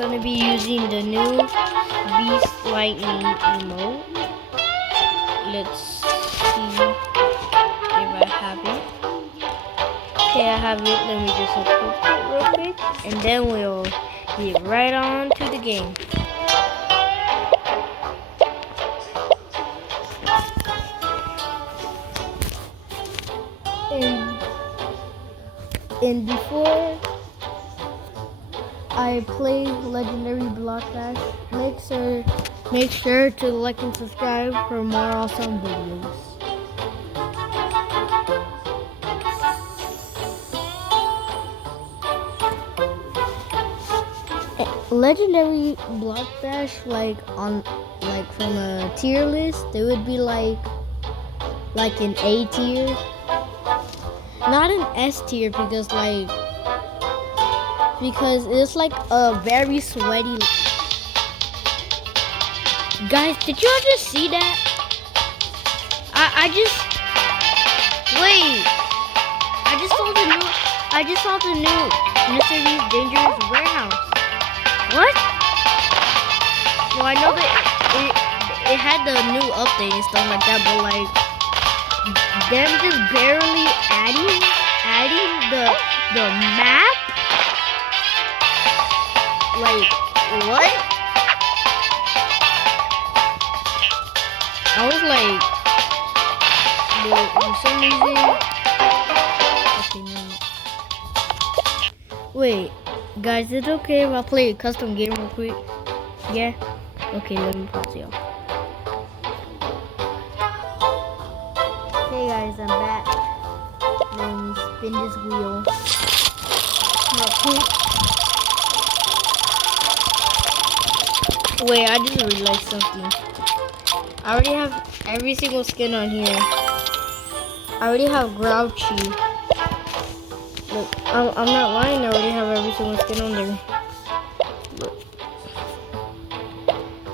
gonna be using the new Beast Lightning emote. Let's see if I have it. Okay, I have it. Let me just equip it real quick, and then we'll get right on to the game. And before I play Legendary Block Dash, make sure to like and subscribe for more awesome videos. Legendary Block Dash, like from a tier list, they would be like an A tier, not an S tier, because it's like a very sweaty. Guys, did y'all just see that? I just saw the new Mr. V's Dangerous Warehouse. What? Well, I know that it had the new update and stuff like that, but like them just barely adding the map. Like what? I was like, for some reason. Okay, no. Wait, guys, it's okay if I play a custom game real quick? Yeah? Okay, let me pause y'all. Hey guys, I'm back. Let me spin this wheel. Wait, I just realized something. I already have every single skin on here. I already have Grouchy. Look, I'm not lying, I already have every single skin on there. Look.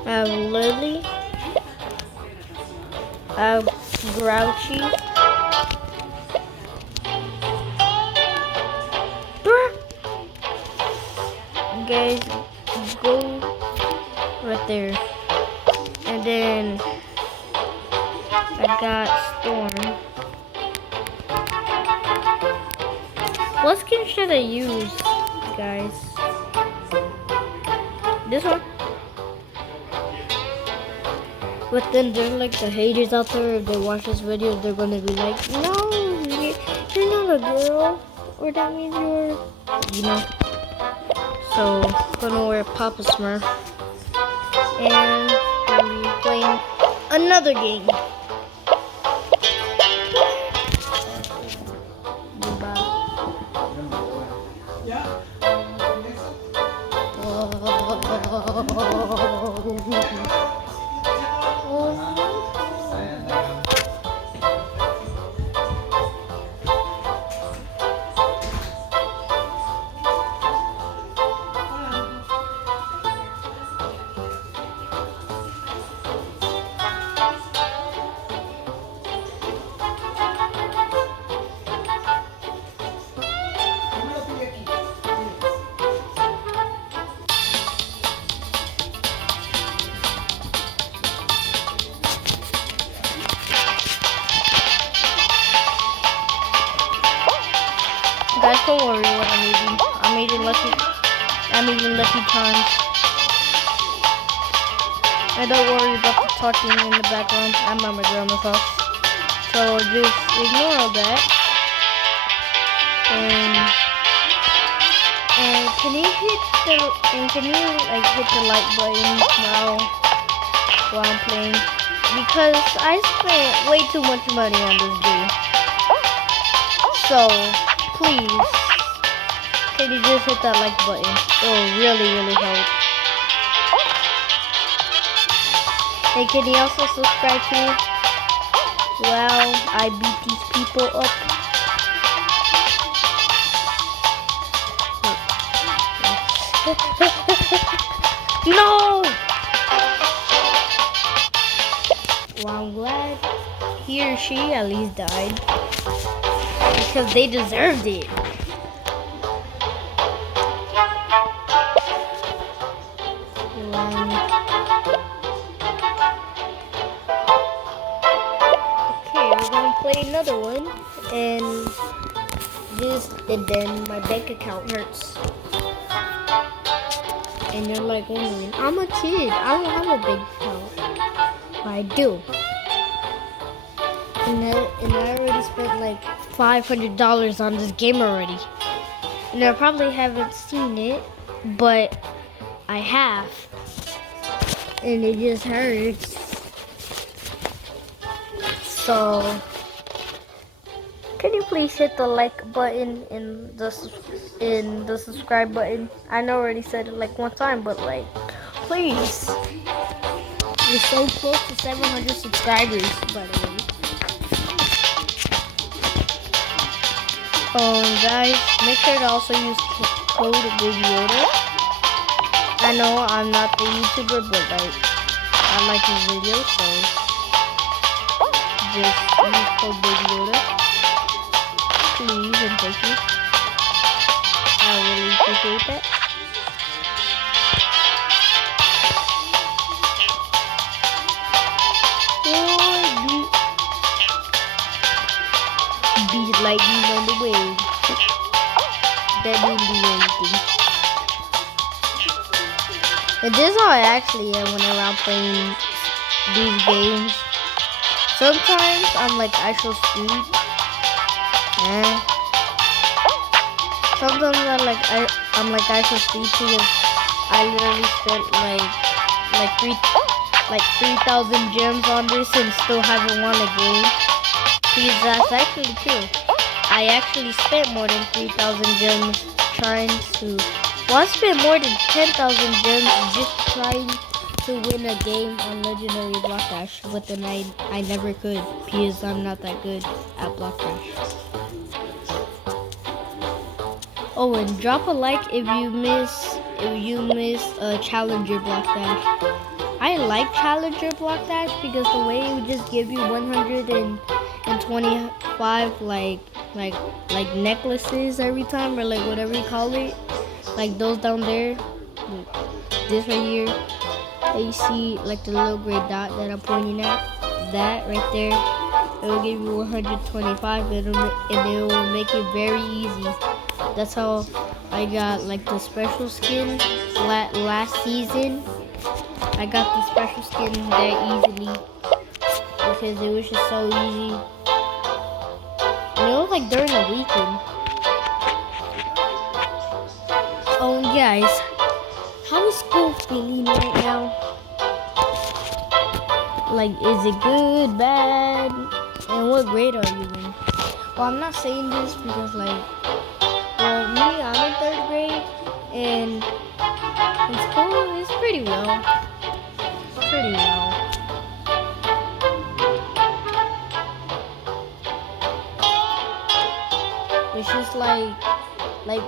I have Lily. I have Grouchy. Guys, go right there. And then I got Storm. What skin should I use, guys? This one? But then there's like the haters out there, if they watch this video, they're gonna be like, no, you're not a girl, or that means you're, you know. So, I'm gonna wear Papa Smurf, and I'm gonna be playing another game. Guys, don't worry what I'm eating. I'm eating Lucky Charms. And don't worry about the talking in the background. I'm at my grandma's house. So just ignore all that. And can you hit the like button while I'm playing? Because I spent way too much money on this game. So please, can you just hit that like button? It will really, really help. And can you also subscribe too? Wow, I beat these people up. No! Well, I'm glad he or she at least died. Because they deserved it. play another one, and then my bank account hurts. And you're like wondering, I'm a kid, I don't have a bank account. But I do. And I already spent like $500 on this game already. And I probably haven't seen it, but I have. And it just hurts. So, can you please hit the like button and the subscribe button? I know I already said it like one time, but like, please. We're so close to 700 subscribers, by the way. Guys, make sure to also use code Big Yoda. I know I'm not the YouTuber, but like, I like his videos, so just use code Big Yoda. Please and thank you. I really appreciate that. Be lightning on the way. That didn't do anything. And this is how I actually am when I'm playing these games. Sometimes I'm like actual speed. Sometimes I'm like actual speed because I literally spent like 3,000 gems on this and still haven't won a game. Because that's actually true. I actually spent more than 3,000 gems trying to... Well, I spent more than 10,000 gems just trying to win a game on Legendary Block Dash. But then I never could because I'm not that good at Block Dash. Oh, and drop a like if you miss Challenger Block Dash. I like Challenger Block Dash because the way it would just give you 125 like necklaces every time, or like whatever you call it, like those down there, this right here, that you see like the little gray dot that I'm pointing at, that right there, it will give you 125 and it will make it very easy. That's how I got like the special skin last season. I got the special skin that easily because it was just so easy. And it was like during the weekend. Oh, guys, how is school feeling right now? Like, is it good, bad? And what grade are you in? Well, I'm not saying this because like, well, me, I'm in 3rd grade, and in school is pretty well. Pretty well. It's just like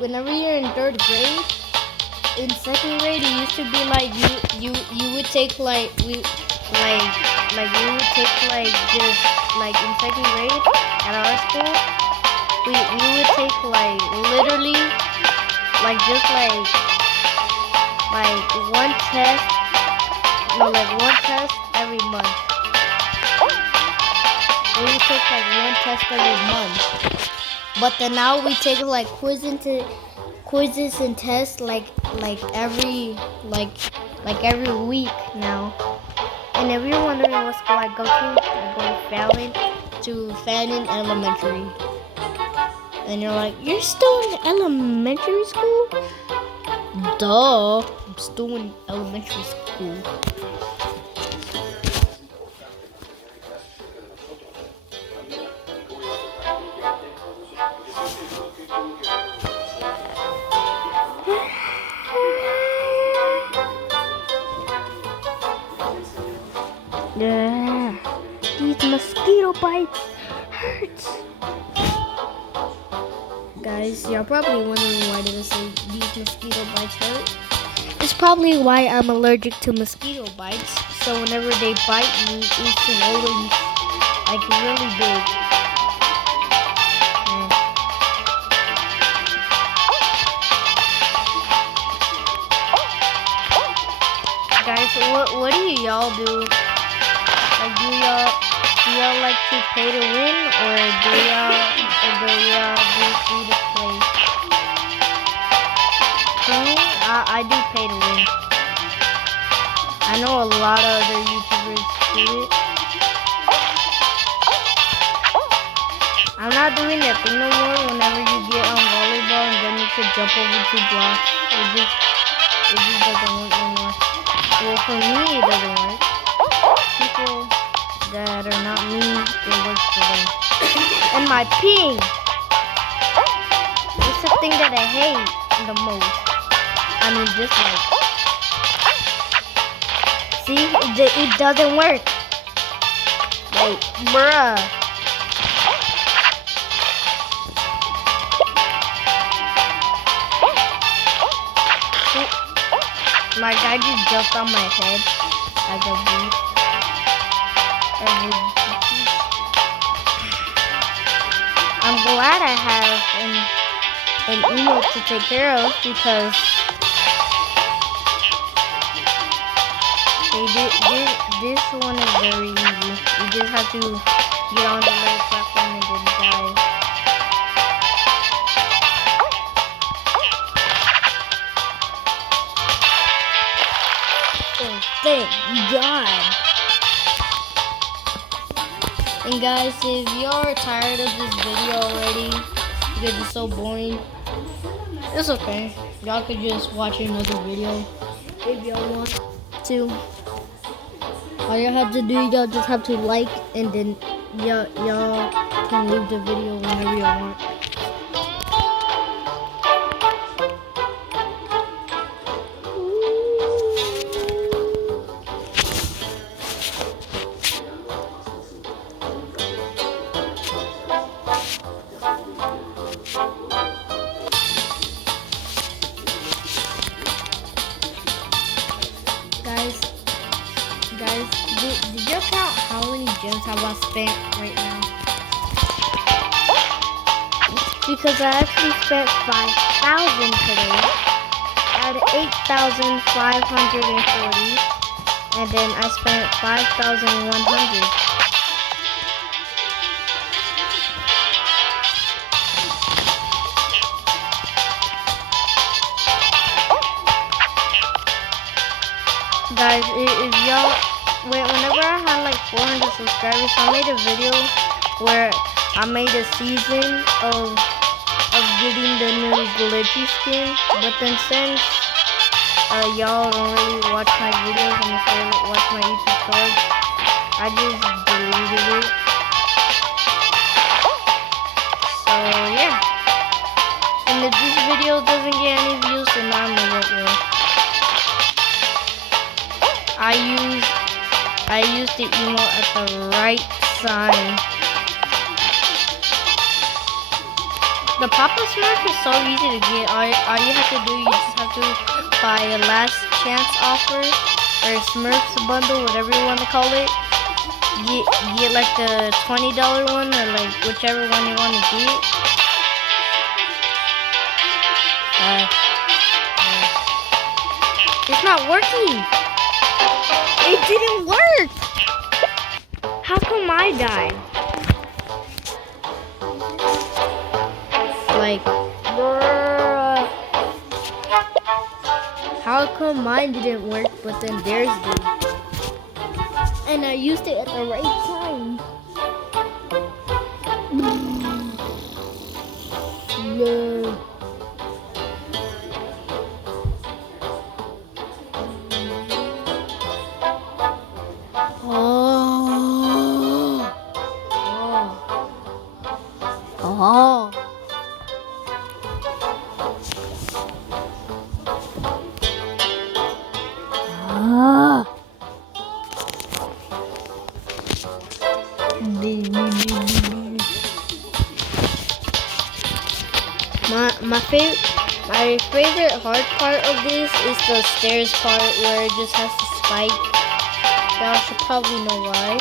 whenever you're in 3rd grade, in 2nd grade it used to be like you would take like you would take like just like in 2nd grade at our school we would take like literally like just like one test every month. We would take like one test every month. But then now we take like quizzes and tests like every week now. And if you're wondering what school I go to Fannin Elementary. And you're like, you're still in elementary school? Duh, I'm still in elementary school. Yeah, these mosquito bites hurts. Guys, you're probably wondering why did I say these mosquito bites hurt? It's probably why I'm allergic to mosquito bites. So whenever they bite me, it's always like really big. Guys, what do y'all do? Like, do do y'all like to pay to win, or do y'all do free to play? For me, I do pay to win. I know a lot of other YouTubers do it. I'm not doing that thing no more. Whenever you get on volleyball and then you could jump over 2 blocks, it just doesn't work no more. Well, for me, it doesn't work. People that are not me, it works for them. And my ping! It's the thing that I hate the most. I mean, dislike. See? It doesn't work. Like, bruh. My guy just jumped on my head as a beast. I'm glad I have an emote to take care of, because this one is very easy. You just have to get on the little platform and then die. Oh, thank God. And guys, if you're tired of this video already, because it's so boring, it's okay. Y'all could just watch another video if y'all want to. All y'all have to do, y'all just have to like, and then y'all can leave the video whenever y'all want. Guys, did you count how many gems have I spent right now? Because I actually spent 5,000 today out of 8,540, and then I spent 5,100. Guys, if y'all, whenever I had like 400 subscribers, I made a video where I made a season of getting the new glitchy skin. But then since y'all don't really watch my videos and instead watch my YouTube cards, I just deleted it. So yeah. And if this video doesn't get any views, then I'm gonna let you. I used the emote at the right time. The Papa Smurf is so easy to get. All you have to do, you just have to buy a last chance offer or a Smurfs bundle, whatever you want to call it. Get like the $20 one, or like whichever one you want to get. It's not working. It didn't work! How come I died? Like, bruh. How come mine didn't work, but then theirs did? And I used it at the right time. Yeah. Oh. My favorite hard part of this is the stairs part where it just has to spike. Y'all should probably know why.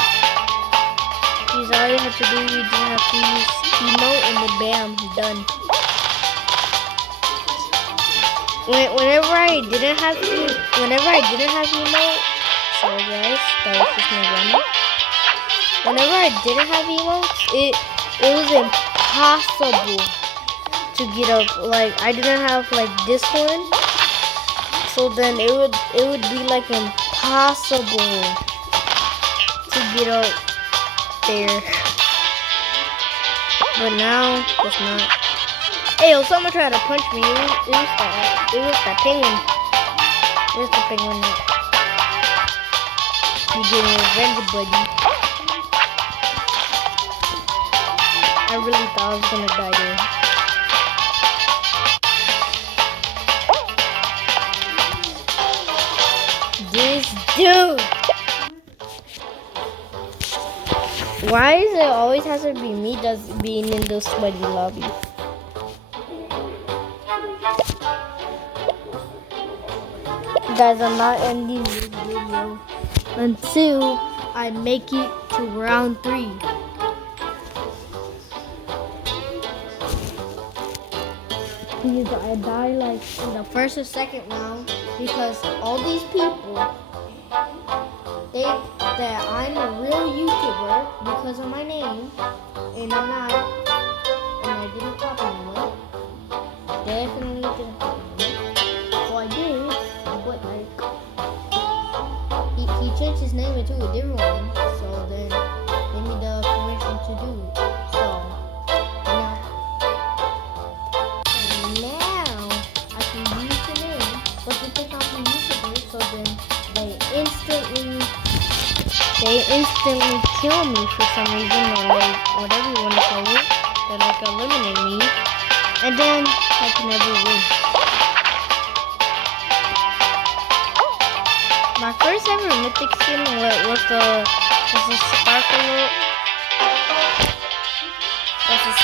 Because all you have to do, you just have to use emote and then bam, done. Whenever I didn't have emote, sorry guys, that was just my grandma. whenever I didn't have emotes, it was impossible to get up. Like I didn't have like this one, so then it would be like impossible to get up there. But now it's not. Hey, yo, someone tried to punch me. It was that penguin. Where's the penguin at? You getting revenge, buddy. I really thought I was gonna die there. This dude! Why is it always has to be me that's being in the sweaty lobby? Guys, I'm not ending this video until I make it to round 3. Because I die like in the first or second round because all these people think that I'm a real YouTuber because of my name, and I'm not, and I didn't copy anyone. Definitely didn't copy anyone. Well, I did, but like, he changed his name into a different one, so then gave me the permission to do it. So, now I can use the name, but they think I'm a YouTuber, so then they instantly kill me for some reason, or like whatever you want to call it. They like eliminate me, and then I can never win. My first ever mythic skin was the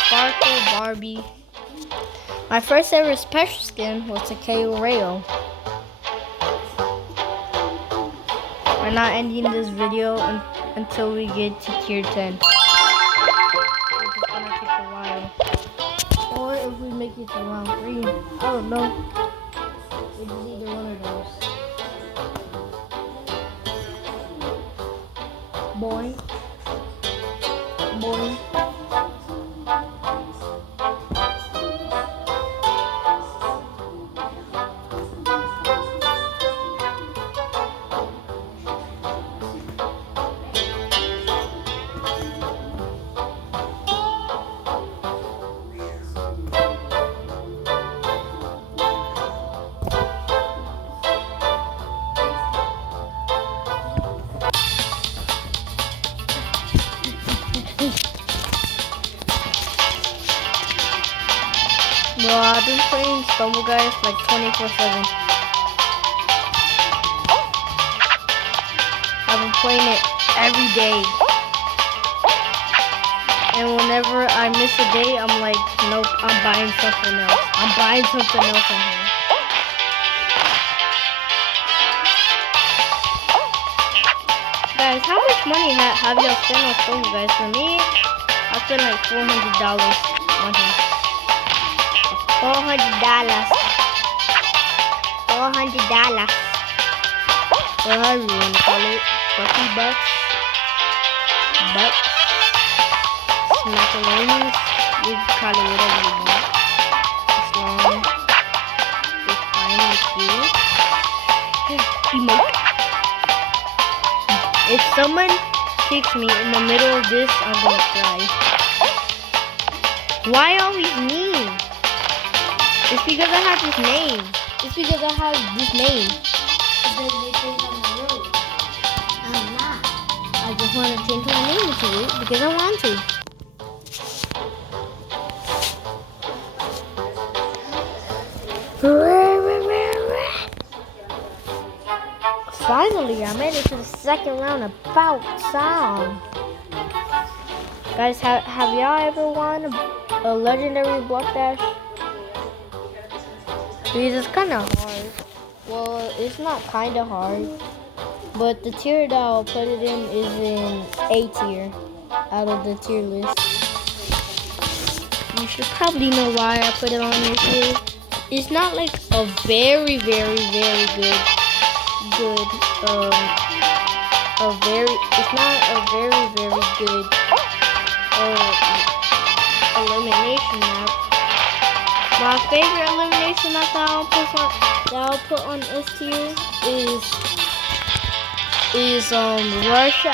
sparkle Barbie. My first ever special skin was the KO Rayo. We're not ending this video until we get to tier 10. Which is gonna take a while. Or if we make it to round 3. I don't know. It's either one of those. Boing. Boing. Bro, I've been playing Stumble Guys like 24/7. I've been playing it every day. And whenever I miss a day, I'm like, nope, I'm buying something else. I'm buying something else in here. Guys, how much money have y'all spent on Stumble Guys? For me, I spent like $400 on him. $400. Or however you want to call it. Bucks. Smackaroonies. You can call it whatever you want. As long as it's fine with you. Emote. If someone kicks me in the middle of this, I'm gonna cry. Why always me? It's because I have this name. Because they think I'm rude. I'm not. I just want to change my name to it because I want to. Finally, I made it to the second round about time. Guys, have y'all ever won a legendary block dash? Because it's kind of hard. Well, it's not kind of hard. But the tier that I'll put it in is in A tier out of the tier list. You should probably know why I put it on this tier. It's not like a very, very, very good it's not a very good elimination map. My favorite elimination map that I'll put on S tier is rush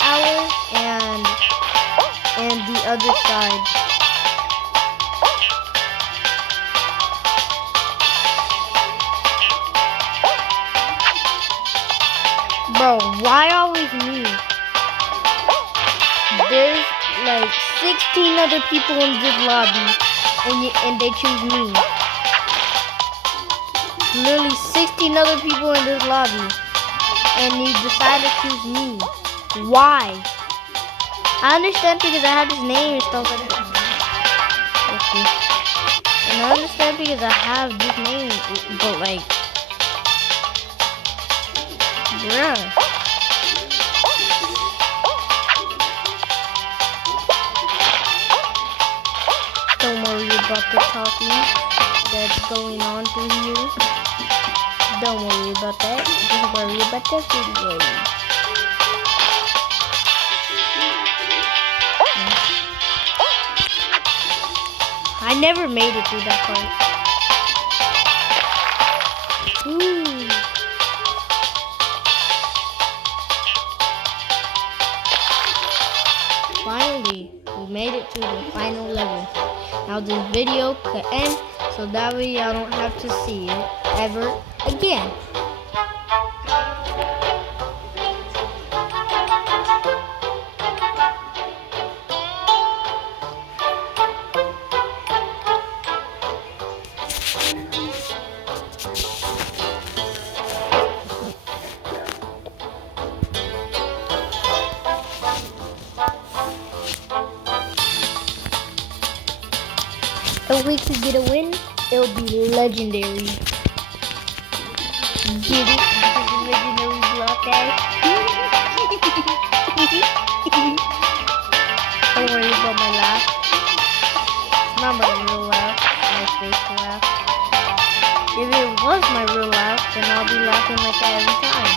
hour and the other side. Bro, why always me? There's like 16 other people in this lobby, and they choose me. Literally 16 other people in this lobby, and you decide to choose me. Why? I understand because I have this name and stuff like that. Okay. And I understand because I have this name, but like, bruh. Don't worry about the talking that's going on through here. Don't worry about that. Just worry about that video. I never made it through that part. Ooh. Finally, we made it to the final level. Now this video could end, so that way y'all don't have to see it ever again. If we could get a win, it would be legendary. Get it? Because the legendary block, guys. Don't worry about my laugh. It's not my real laugh. My fake laugh. If it was my real laugh, then I'll be laughing like that every time.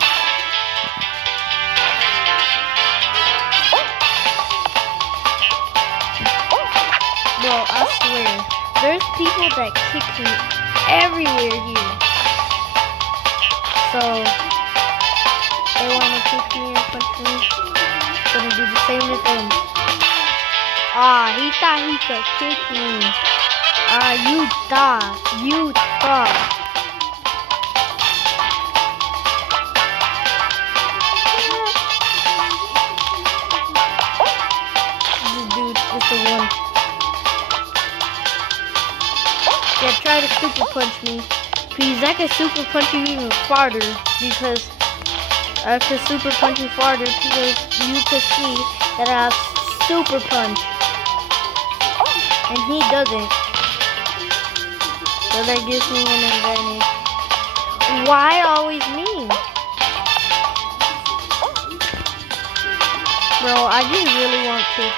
Bro, I swear. There's people that kick me everywhere here. So, they want to kick me and punch me. Gonna do the same to them. Ah, he thought he could kick me. Ah, you thought. This dude is the one. Yeah, try to super punch me. Please, I can super punch you even farther because I can super punch you farther because you can see that I have super punch. And he doesn't. So that gives me an advantage. Why always me? Bro, I just really want to.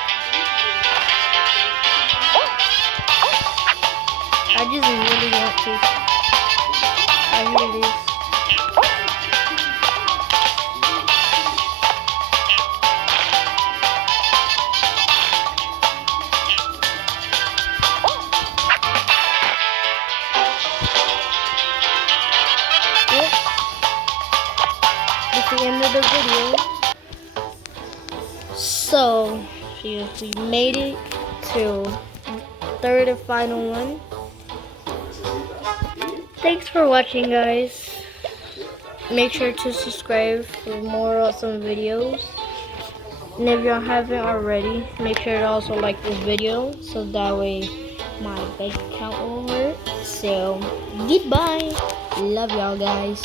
I just really want to. I hear this. Yep. That's the end of the video. So, we made it to third and final one. Thanks for watching, guys. Make sure to subscribe for more awesome videos. And if you haven't already, make sure to also like this video so that way my bank account won't hurt. So, goodbye. Love y'all, guys.